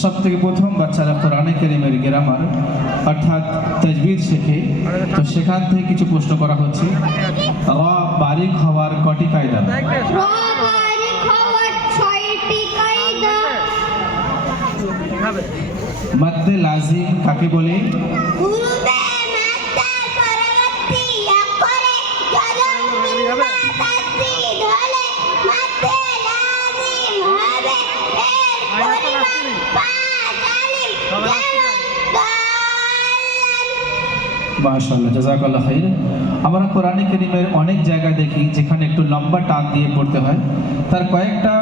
সব থেকে প্রথম বাচ্চারা কোরআনে কারিমের গ্রামার অর্থাৎ তাজবিদ শেখে, তো সেখান থেকে কিছু প্রশ্ন করা হচ্ছে। র বারিক হওয়ার কটি কায়দা? মদ্দে লাজিম কাকে বলে? মাশাআল্লাহ, জাযাকাল্লাহ খাইর। আমরা কোরআনে কারীমের অনেক জায়গায় দেখি যেখানে একটু লম্বা টান দিয়ে পড়তে হয়। তার কয়েকটা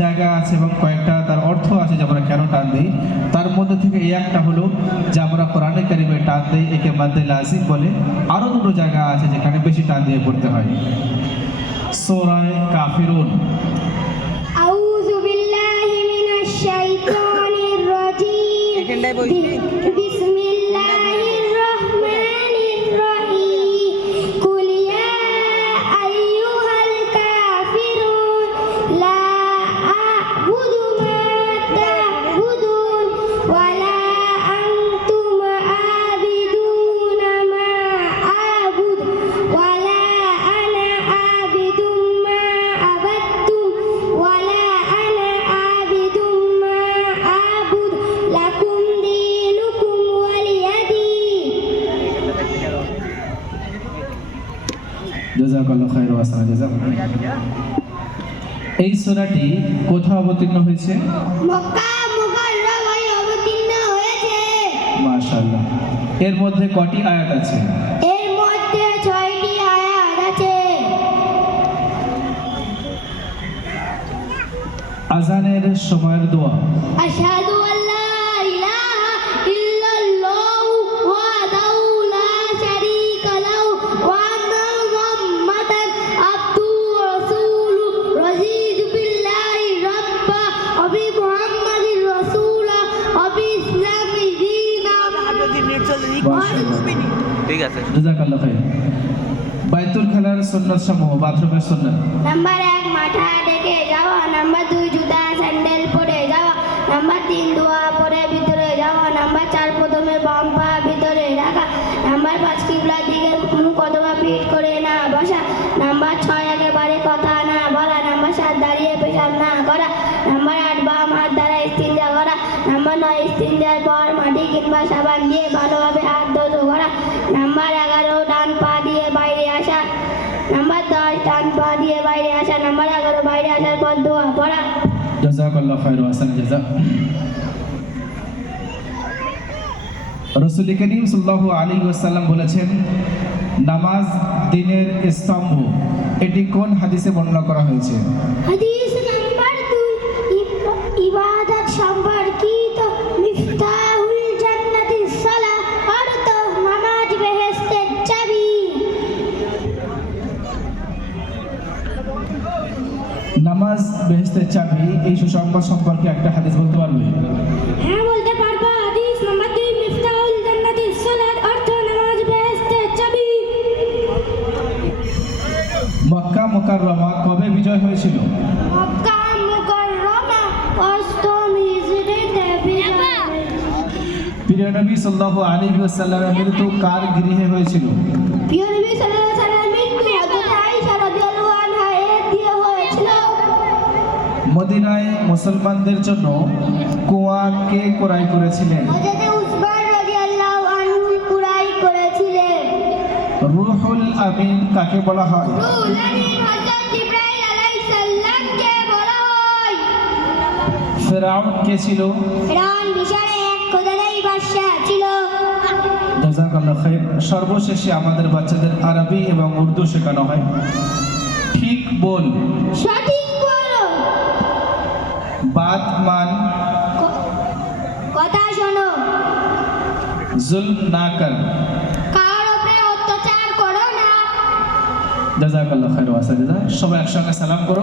জায়গা আছে এবং কয়েকটা তার অর্থ আছে যে আমরা কেন টান দিই। তার মধ্যে থেকে এই একটা হলো যে আমরা কোরআনে কারীমে টান দিই, একে মাদ্দে লাজিম বলে। আরও দুটো জায়গা আছে যেখানে বেশি টান দিয়ে পড়তে হয়। সূরা কাফিরুন। আউযু বিল্লাহি মিনাশ শাইতানির রাজীম। বিসমিল্লাহির রহমানির রহিম। কুল ইয়া আইয়ুহাল কাফিরুন লা আ'বুদু মা তা'বুদুন ওয়া লা আনতুম আ'বিদুনা মা আ'বুদু ওয়া লা আনা আ'বিদুম মা আ'বাদতুম ওয়া লা আনা আ'বিদুম মা আ'বুদু লাকুম দীনুকুম ওয়ালিয়া দীন। জাযাকাল্লাহু খাইর ওয়া আহসানা জাযা। এই সূরাটি কোথায় অবতীর্ণ হয়েছে? মক্কা মুকাররমায় অবতীর্ণ হয়েছে। মাশাআল্লাহ। এর মধ্যে কটি আয়াত আছে? এর মধ্যে 6টি আয়াত আছে। আজানের সময়ের দোয়া। আশহাদু আল্লা ইলাহা ইল্লাল্লাহু ওয়াহদাহু লা শারীকা লাহু ওয়া আন্না মুহাম্মাদান আবদুহু ওয়া রাসূলুহু রাযীতু বিল্লাহি রাব্বা ওয়া বি মুহাম্মাদির রাসূলা ওয়া বি ইসলামি দীনা। মাশাআল্লাহ, ঠিক আছে। জাযাকাল্লাহু খাইর। বাইতুল খালার সুন্নাত সমূহ, বাথরুমের সুন্নাত। নাম্বার 1 মাথা ঢেকে যাওয়া, নাম্বার 2 জুতা স্যান্ডেল পরে যাওয়া, নাম্বার 3 দোয়া পরে ভিতরে যাওয়া, নাম্বার 4 প্রথমে বাম পা ভিতরে রাখা, নাম্বার 5 কিবলার দিকে মুখ অথবা পিঠ করে না বসা, নাম্বার 6 একেবারে কথা না বলা, নাম্বার 7 দাঁড়িয়ে পেশাব না করা, নাম্বার 8 বাম হাত দ্বারা ইস্তিনজা করা, নাম্বার 9 ইস্তিনজার পর মাটি কিংবা সাবান দিয়ে ভালোভাবে হাত ধুলো করা, নাম্বার 11 ডান পা দিয়ে বাইরে আসা, নাম্বার 10 ডান পা দিয়ে বাইরে আসা, নাম্বার 11 বাইরে আসার পর দোয়া পড়া। জাযাকাল্লাহু খাইর ওয়া আহসানা জাযা। রাসূল করিম সাল্লাল্লাহু আলাইহি ওয়াসাল্লাম বলেছেন, নামাজ দিনের স্তম্ভ। এটি কোন হাদিসে বর্ণনা করা হয়েছে? হাদিস নাম্বার 2, ইবাদত সম্পর্কিত। মিফতাহুল জান্নাতিস সালাহ, অর্থ নামাজ বেহেশতের চাবি। নামাজ বেহেশতের চাবি, এই সুসংবাদ সম্পর্কে একটা হাদিস বলতে পারবে? হ্যাঁ, বলতে পারবো। হাদিস নাম্বার 2, মিফতাহুল জান্নাতিস সালাহ, অর্থ নামাজ বেহেশতের চাবি। মক্কা মুকাররমা কবে বিজয় হয়েছিল? মক্কা মুকাররমা 8ম হিজরিতে বিজয় হয়েছে। প্রিয় নবী সাল্লাল্লাহু আলাইহি ওয়াসাল্লামের মৃত্যু কার গৃহে হয়েছিল? প্রিয় নবী সাল্লাল্লাহু আলাইহি ওয়াসাল্লামের মৃত্যু হযরত আয়েশা রাদিয়াল্লাহু আনহা এর দিয়ে হয়েছিল। মদিনায় মুসলমানদের জন্য কুয়া কে ক্রয় করেছিলেন? হযরত উসমান রাদিয়াল্লাহু আনহু কুরাই করেছিলেন। রুহুল আমিন কাকে বলা হয়? রুহুল আমিন হযরত জিবরাইল আলাইহিস সালামকে বলা হয়। ফিরআউন কে ছিল? ফিরআউন মিশরে এক খোদাই বাদশা ছিল। জাযাকাল্লাহু খাইর। সর্বশেষে আমাদের বাচ্চাদের আরবি এবং উর্দু শেখানো হয়। ঠিক বল। সঠিক বলো। বাত মান। কথা শোনো। জুলম না কর। কার উপরে অত্যাচার করো না। জাযাকাল্লাহু খাইর ওয়া সাল্লাম। সবাই একসঙ্গে সালাম করো।